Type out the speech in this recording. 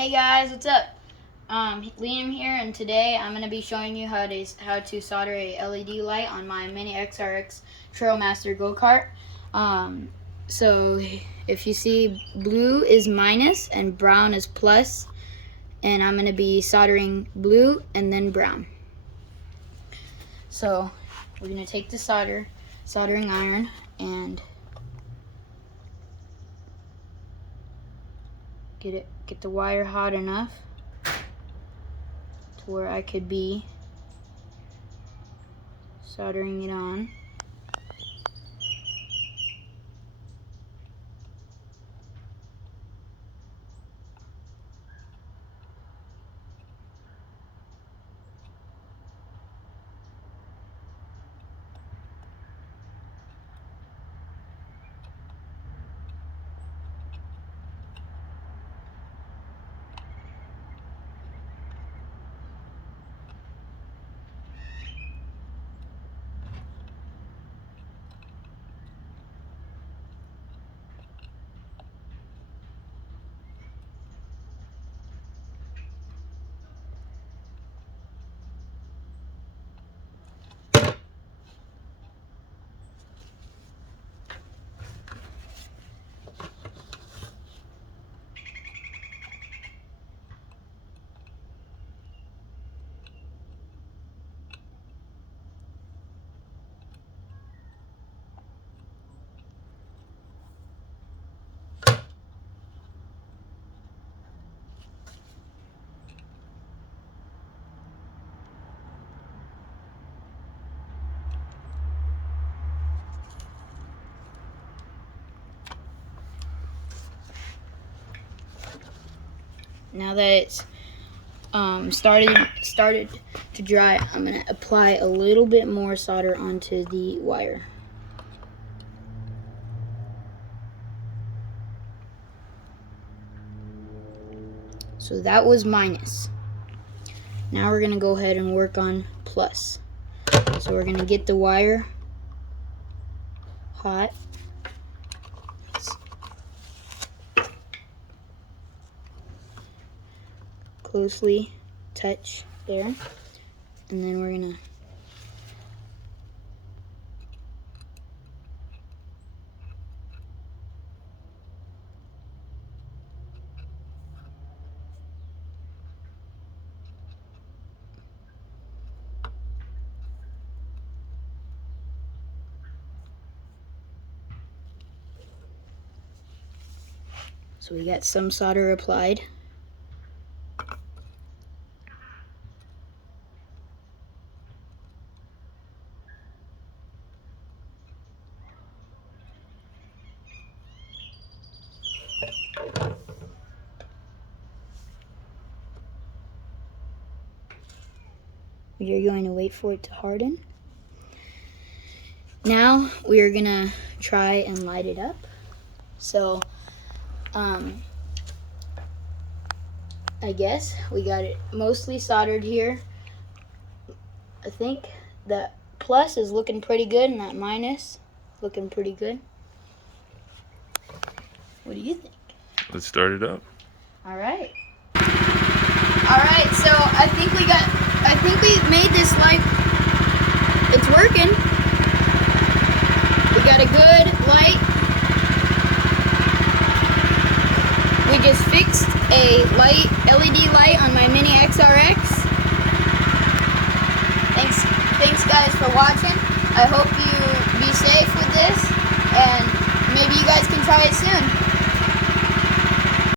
Hey guys, what's up? Liam here, and today I'm going to be showing you how to solder a LED light on my Mini XRX Trailmaster go-kart. So if you see, blue is minus and brown is plus, and I'm going to be soldering blue and then brown. So we're going to take the soldering iron and get the wire hot enough to where I could be soldering it on. Now that it's started to dry, I'm going to apply a little bit more solder onto the wire. So that was minus. Now we're going to go ahead and work on plus. So we're going to get the wire hot. Closely touch there, and then we're gonna so we got some solder applied. We are going to wait for it to harden. Now we are gonna try and light it up. So I guess we got it mostly soldered here. I think the plus is looking pretty good and that minus looking pretty good. What do you think? Let's start it up. Alright, so I think we made this light. It's working. We got a good light. We just fixed a LED light on my Mini XRX. Thanks guys for watching. I hope you be safe with this, and maybe you guys can try it soon.